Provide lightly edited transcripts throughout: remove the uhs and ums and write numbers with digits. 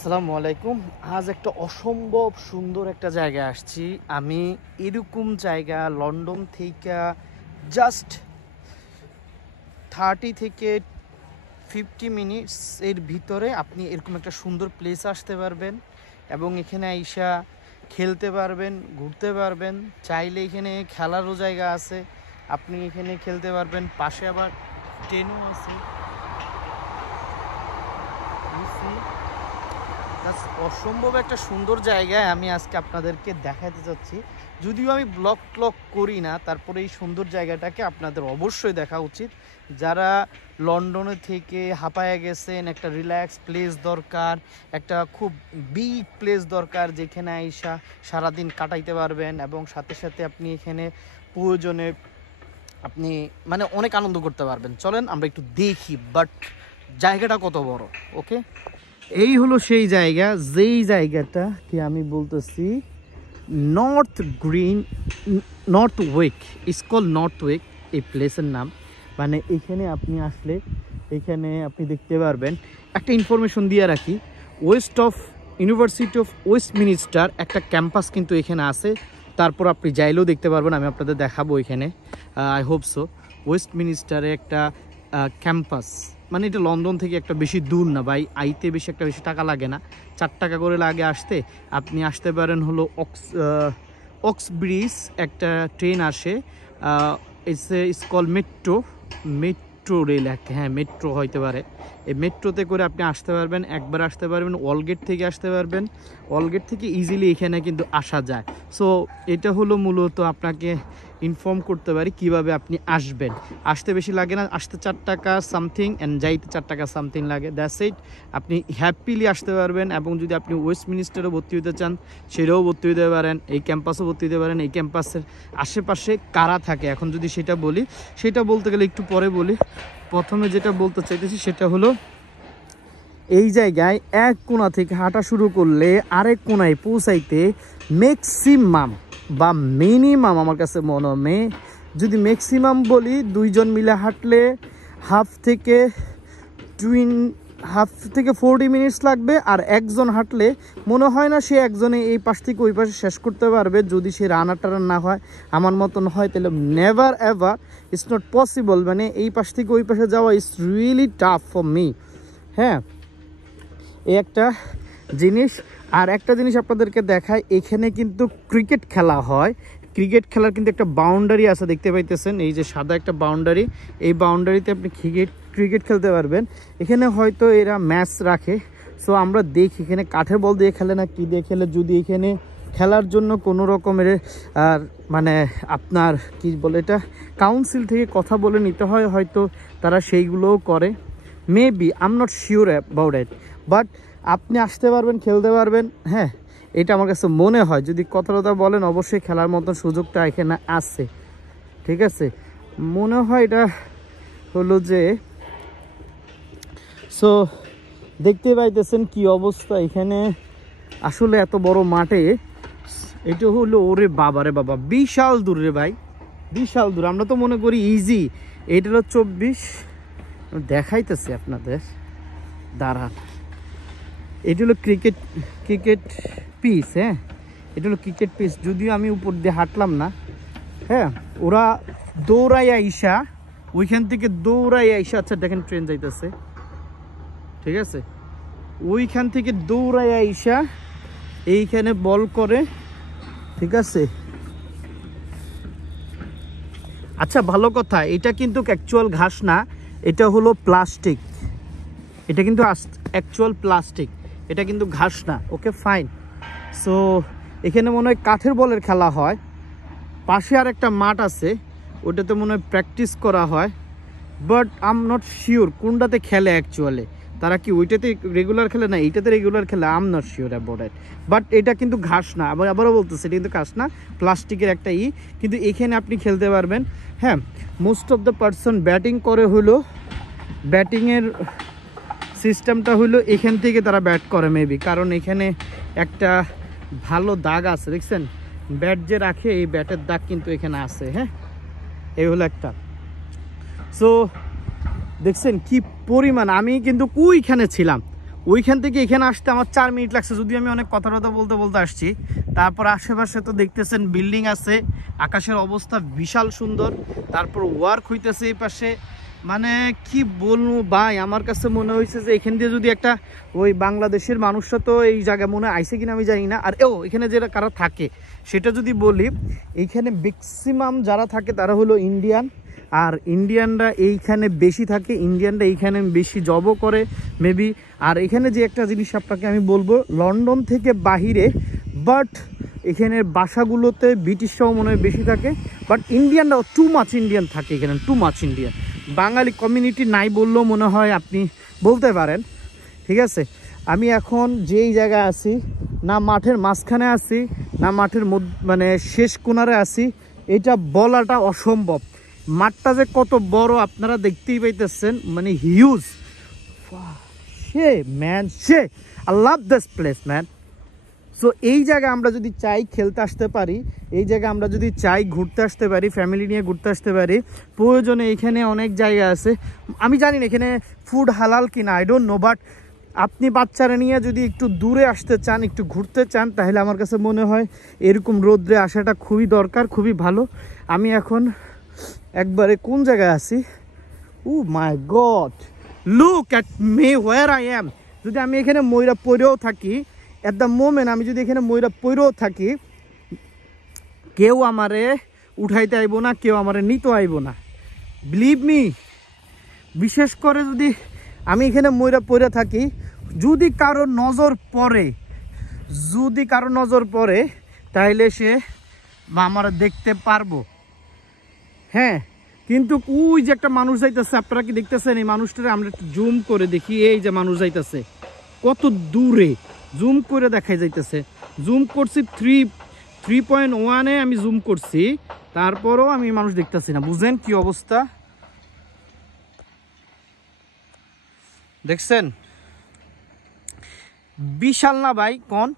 আসসালামু আলাইকুম। আজ একটা অসম্ভব সুন্দর একটা জায়গায় আসছি আমি। এরকম জায়গা লন্ডন থেকে জাস্ট 30 থেকে 50 মিনিটস এর ভিতরে আপনি এরকম একটা সুন্দর প্লেস আসতে পারবেন এবং এখানে আইসা খেলতে পারবেন, ঘুরতে পারবেন। চাইলে এখানে খেলারও জায়গা আছে, আপনি এখানে খেলতে পারবেন। পাশে আবার ট্রেনও আছে। অসম্ভব একটা সুন্দর জায়গায় আমি আজকে আপনাদেরকে দেখাতে চাচ্ছি। যদিও আমি ব্লগ করি না, তারপরে এই সুন্দর জায়গাটাকে আপনাদের অবশ্যই দেখা উচিত। যারা লন্ডনে থেকে হাঁপায়া গেছেন, একটা রিল্যাক্স প্লেস দরকার, একটা খুব বিগ প্লেস দরকার যেখানে আইসা সারাদিন কাটাইতে পারবেন এবং সাথে সাথে আপনি এখানে প্রয়োজনে আপনি মানে অনেক আনন্দ করতে পারবেন। চলেন আমরা একটু দেখি বাট জায়গাটা কত বড়। ওকে, এই হলো সেই জায়গা, যেই জায়গাটা কি আমি বলতেছি নর্থ ওয়েক। ইটস কল নর্থ ওয়েক এই প্লেসের নাম। মানে এখানে আপনি আসলে এখানে আপনি দেখতে পারবেন। একটা ইনফরমেশন দিয়ে রাখি, ইউনিভার্সিটি অফ ওয়েস্টমিনিস্টার একটা ক্যাম্পাস কিন্তু এখানে আছে। তারপর আপনি চাইলেও দেখতে পারবেন, আমি আপনাদের দেখাবো এখানে। I hope so. ওয়েস্টমিনিস্টারে একটা ক্যাম্পাস, মানে এটা লন্ডন থেকে একটা বেশি দূর না ভাই, আইতে বেশি টাকা লাগে না, 4 টাকা করে লাগে আসতে। আপনি আসতে পারেন হলো অক্সব্রিজ একটা ট্রেন আসে, ইটস কল মেট্রো রেল। হ্যাঁ, মেট্রো হইতে পারে। এই মেট্রোতে করে আপনি আসতে পারবেন, একবার আসতে পারবেন। ওয়ালগেট থেকে আসতে পারবেন, ওয়ালগেট থেকে ইজিলি এখানে কিন্তু আসা যায়। সো এটা হলো মূলত আপনাকে ইনফর্ম করতে পারি কিভাবে আপনি আসবেন। আসতে বেশি লাগে না, আসতে 4 টাকা সামথিং অ্যান্ড যাইতে 4 টাকা সামথিং লাগে, দ্যাটস ইট। আপনি হ্যাপিলি আসতে পারবেন। এবং যদি আপনি ওয়েস্টমিনিস্টারও ভর্তি হতে চান সেটাও ভর্তি হতে পারেন, এই ক্যাম্পাসও ভর্তি হতে পারেন। এই ক্যাম্পাসের আশেপাশে কারা থাকে এখন যদি সেটা বলি, সেটা বলতে গেলে একটু পরে বলি। প্রথমে যেটা বলতে চাইতেছি সেটা হলো এই জায়গায় এক কোণা থেকে হাঁটা শুরু করলে আরেক কোণায় পৌঁছাইতে ম্যাক্সিমাম বা মিনিমাম, আমার কাছে মনে হয় যদি ম্যাক্সিমাম বলি, 2 জন মিলে হাঁটলে হাফ থেকে 40 মিনিটস লাগবে। আর একজন হাঁটলে মনে হয় না সে একজনে এই পাশ থেকে ওই পাশে শেষ করতে পারবে, যদি সে রানার না হয়, আমার মতন হয়, তাহলে never ever, it's not possible. মানে এই পাশ থেকে ওই পাশে যাওয়া it's really tough for me. হ্যাঁ, এই একটা জিনিস। আর একটা জিনিস আপনাদেরকে দেখায়, এখানে কিন্তু ক্রিকেট খেলা হয়। ক্রিকেট খেলার কিন্তু একটা বাউন্ডারি আছে, দেখতে পাইতেছেন এই যে সাদা একটা বাউন্ডারি। এই বাউন্ডারিতে আপনি ক্রিকেট খেলতে পারবেন। এখানে হয়তো এরা ম্যাচ রাখে। সো আমরা দেখি এখানে কাঠের বল দিয়ে খেলে না কি দিয়ে খেলে। যদি এখানে খেলার জন্য কোনো রকমের আর মানে আপনার কি বলে এটা কাউন্সিল থেকে কথা বলে নিতে হয়, হয়তো তারা সেইগুলোও করে। Maybe I am not sure about it, but আপনি আসতে পারবেন, খেলতে পারবেন। হ্যাঁ, এটা আমার কাছে মনে হয়। যদি কথা বলেন, অবশ্যই খেলার মতন সুযোগটা এখানে আছে। ঠিক আছে, মনে হয় এটা হলো যে। সো দেখতে পাইতেছেন কি অবস্থা এখানে। আসলে এত বড় মাঠে এটা হলো, ওরে বাবা রে বাবা, বিশাল দূর রে ভাই, বিশাল দূর। আমরা তো মনে করি ইজি। এটা হলো 24, দেখাইতেছে আপনাদের, দাঁড়ান। এটা হলো ক্রিকেট পিচ। হ্যাঁ, এটা হলো ক্রিকেট পিচ। যদিও আমি উপর দিয়ে হাঁটলাম না। হ্যাঁ, ওরা দৌড়াইয়া আইসা, ওইখান থেকে দৌড়াইয়া আইসা, আচ্ছা দেখেন ট্রেন যাইতেছে, ঠিক আছে, ওইখান থেকে দৌড়াইয়া আইসা এইখানে বল করে। ঠিক আছে, আচ্ছা ভালো কথা, এটা কিন্তু অ্যাকচুয়াল ঘাস না, এটা হলো প্লাস্টিক। এটা কিন্তু অ্যাকচুয়াল প্লাস্টিক, এটা কিন্তু ঘাস না। Okay fine. সো এখানে মনে হয় কাঠের বলের খেলা হয়। পাশে আর একটা মাঠ আছে, ওটাতে মনে হয় প্র্যাকটিস করা হয়। But I am not sure কোনটাতে খেলে অ্যাকচুয়ালি। তারা কি ওইটাতে রেগুলার খেলে না এইটাতে রেগুলার খেলে, I am not sure about it. But এটা কিন্তু ঘাস না, আবারও বলতেছে এটা কিন্তু ঘাস না, প্লাস্টিকের একটা কিন্তু এখানে আপনি খেলতে পারবেন। হ্যাঁ, most of the person batting করে হলো, ব্যাটিংয়ের সিস্টেমটা হলো এখান থেকে তারা ব্যাট করে মেবি, কারণ এখানে একটা ভালো দাগ আছে, দেখছেন ব্যাট যে রাখে এই ব্যাটের দাগ কিন্তু এখানে আছে। হ্যাঁ, এই হলো একটা। সো দেখছেন কি পরিমাণ, আমি কিন্তু ওইখানে ছিলাম, ওইখান থেকে এখানে আসতে আমার 4 মিনিট লাগছে, যদি আমি অনেক কথা বলতে বলতে আসছি। তারপর আশেপাশে তো দেখতেছেন বিল্ডিং আছে, আকাশের অবস্থা বিশাল সুন্দর, তারপর ওয়ার্ক হইতেছে এই পাশে। মানে কি বলবো ভাই, আমার কাছে মনে হয়েছে যে এখান দিয়ে যদি একটা ওই বাংলাদেশের মানুষরা তো এই জায়গায় মনে আইসে কিনা আমি জানি না। আর এখানে যারা কারা থাকে সেটা যদি বলি, এইখানে ম্যাক্সিমাম যারা থাকে তারা হলো ইন্ডিয়ান, আর ইন্ডিয়ানরা এইখানে বেশি থাকে, ইন্ডিয়ানরা এইখানে বেশি জবও করে মেবি। আর এখানে যে একটা জিনিস আপনাকে আমি বলবো, লন্ডন থেকে বাহিরে বাট এখানের বাসাগুলোতে ব্রিটিশরাও মনে হয় বেশি থাকে, বাট ইন্ডিয়ানরাও টু মাচ ইন্ডিয়ান থাকে এখানে, টু মাচ ইন্ডিয়ান। বাঙালি কমিউনিটি নাই বললেও মনে হয় আপনি বলতে পারেন। ঠিক আছে, আমি এখন যেই জায়গায় আছি, না মাঠের মাঝখানে আছি না মাঠের মানে শেষ কোণারে আছি, এটা বলাটা অসম্ভব। মাঠটা যে কত বড় আপনারা দেখতেই পাইতেছেন, মানে huge. Say man, say I love this place man. So এই জায়গায় আমরা যদি চাই খেলতে আসতে পারি, এই জায়গায় আমরা যদি চাই ঘুরতে আসতে পারি, ফ্যামিলি নিয়ে ঘুরতে আসতে পারি, প্রয়োজনে এখানে অনেক জায়গা আছে। আমি জানি না এখানে ফুড হালাল কিনা, আই ডোন্ট নো, বাট আপনি বাচ্চারা নিয়ে যদি একটু দূরে আসতে চান, একটু ঘুরতে চান, তাহলে আমার কাছে মনে হয় এরকম রোদ্রে আসাটা খুবই দরকার, খুবই ভালো। আমি এখন একবারে কোন জায়গায় আছি, oh my God, look at me where I am. যদি আমি এখানে ময়রা পড়েও থাকি, অ্যাট দ্য মোমেন্ট আমি যদি এখানে ময়রা পড়েও থাকি, কেউ আমারে উঠাইতে আইব না, কেউ আমারে নিতে আইব না, বিলিভ মি। বিশেষ করে যদি আমি এখানে ময়রা পড়ে থাকি, যদি কারো নজর পড়ে, তাইলে সে আমার দেখতে পারবো। হ্যাঁ, কিন্তু ওই যে একটা মানুষ যাইতেছে, আপনারা কি দেখতেছেন? এই মানুষটারে আমরা একটু জুম করে দেখি। এই যে মানুষ যাইতেছে কত দূরে, জুম করে দেখাই যাইতেছে। জুম করছি 3.1-এ আমি জুম করছি, তারপরও আমি মানুষ দেখতেছি না। বুঝেন কি অবস্থা, দেখছেন? বিশাল না ভাই কোন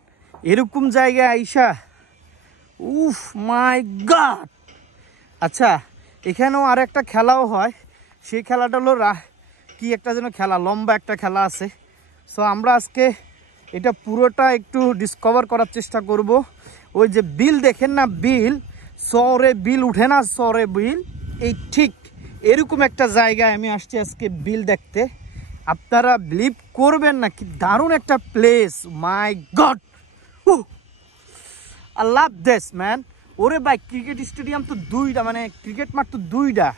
এরকম জায়গায় আইসা, উফ মাই গড। আচ্ছা, এখানেও আর একটা খেলাও হয়, সেই খেলাটা হলো কি একটা যেন খেলা, লম্বা একটা খেলা আছে। সো আমরা আজকে এটা পুরোটা একটু ডিসকভার করার চেষ্টা করব। ওই যে বিল দেখেন না, বিল শহরে বিল উঠে না, শহরে বিল, এই ঠিক এরকম একটা জায়গায় আমি আসছি আজকে বিল দেখতে। আপনারা বিলিভ করবেন না, কি দারুণ একটা place, my god, I love this man. ওরে ভাই, ক্রিকেট স্টেডিয়াম তো 2টা, মানে ক্রিকেট মাঠ তো 2টা।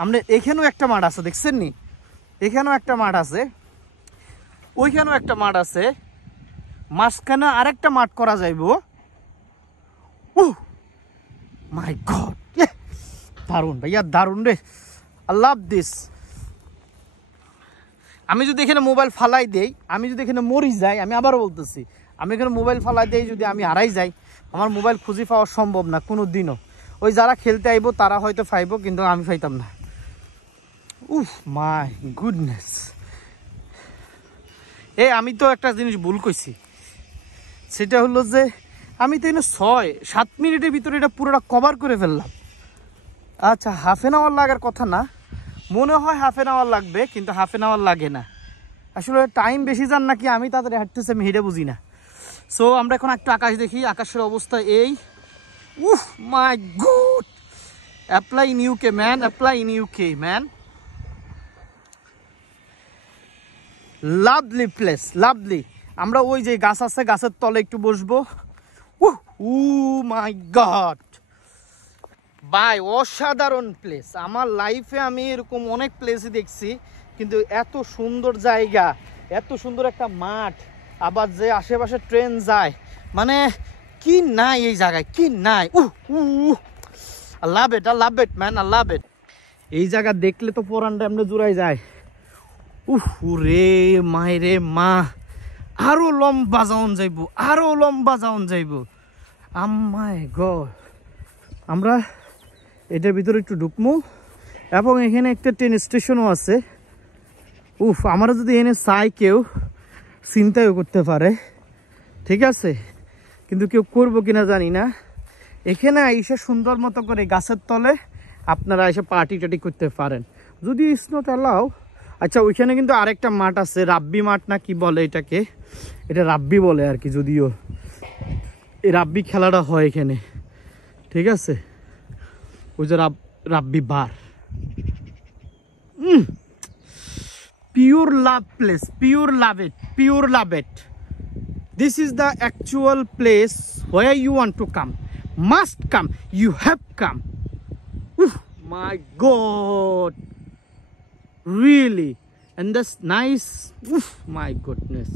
আমরা এখানেও একটা মাঠ আছে, দেখছেন নি? এখানেও একটা মাঠ আছে, ওইখানেও একটা মাঠ আছে, মাঝখানে আরেকটা মাঠ করা যাইব। মাই গড, দারুণ ভাইয়া, দারুণ রে, আই লাভ দিস। আমি যদি এখানে মোবাইল ফালাই দেই, আমি যদি এখানে মরি যাই, আমি আবারও বলতেছি, আমি এখানে মোবাইল ফালাই দেই, যদি আমি হারাই যাই, আমার মোবাইল খুঁজে পাওয়া সম্ভব না কোনো দিনও। ওই যারা খেলতে আইব তারা হয়তো পাইব, কিন্তু আমি পাইতাম না। উফ মাই গুডনেস। আমি তো একটা জিনিস ভুল কইছি, সেটা হলো যে আমি তো এখানে 6-7 মিনিটের ভিতরে এটা পুরোটা কভার করে ফেললাম। আচ্ছা, হাফ অ্যান আওয়ার লাগার কথা না, মনে হয় হাফ অ্যান আওয়ার লাগবে, কিন্তু হাফ অ্যান আওয়ার লাগে না। আসলে টাইম বেশি যান নাকি আমি তাড়াতাড়ি হাঁটতেছি, আমি হেঁটে বুঝি না। সো আমরা এখন একটু আকাশ দেখি, আকাশের অবস্থা এই, উফ my God, apply in UK man, apply in UK man, lovely place, lovely. আমরা ওই যে গাছ আছে, গাছের তলে একটু বসবো। ও মাই গড ভাই, অসাধারণ প্লেস। আমার লাইফে আমি এরকম অনেক প্লেসই দেখছি, কিন্তু এত সুন্দর জায়গা, এত সুন্দর একটা মাঠ, আবার যে আশেপাশে ট্রেন যায়, মানে কি নাই এই জায়গায়, কি নাই। I love it, I love it man, I love it. এই জায়গা দেখলে তো পরানটা এমনি জুড়াই যায়। রে মায়েরে মা, আরো লম্বা যাওন যাইব, আরো লম্বা যাওন যাইব। আম্মাই গড, আমরা এটার ভিতরে একটু ঢুকবো, এবং এখানে একটা ট্রেন স্টেশনও আছে। আমরা যদি এনে চাই, কেউ চিন্তাও করতে পারে, ঠিক আছে, কিন্তু কেউ করবো কিনা জানি না। এখানে এসে সুন্দর মতো করে গাছের তলে আপনারা এসে পার্টি টাটি করতে পারেন, যদি ইটস নট অ্যালাউ। আচ্ছা ওইখানে কিন্তু আরেকটা মাঠ আছে, রাব্বি মাঠ না কি বলে এটাকে, এটা রাব্বি বলে আর কি, যদিও এই রাব্বি খেলাটা হয় এখানে, ঠিক আছে। ওই যে রাব্বি বার, pure love place, pure love it, pure love it. This is the actual place where you want to come, must come, you have come. Oof, my God, really. And that's nice. Oof, my goodness.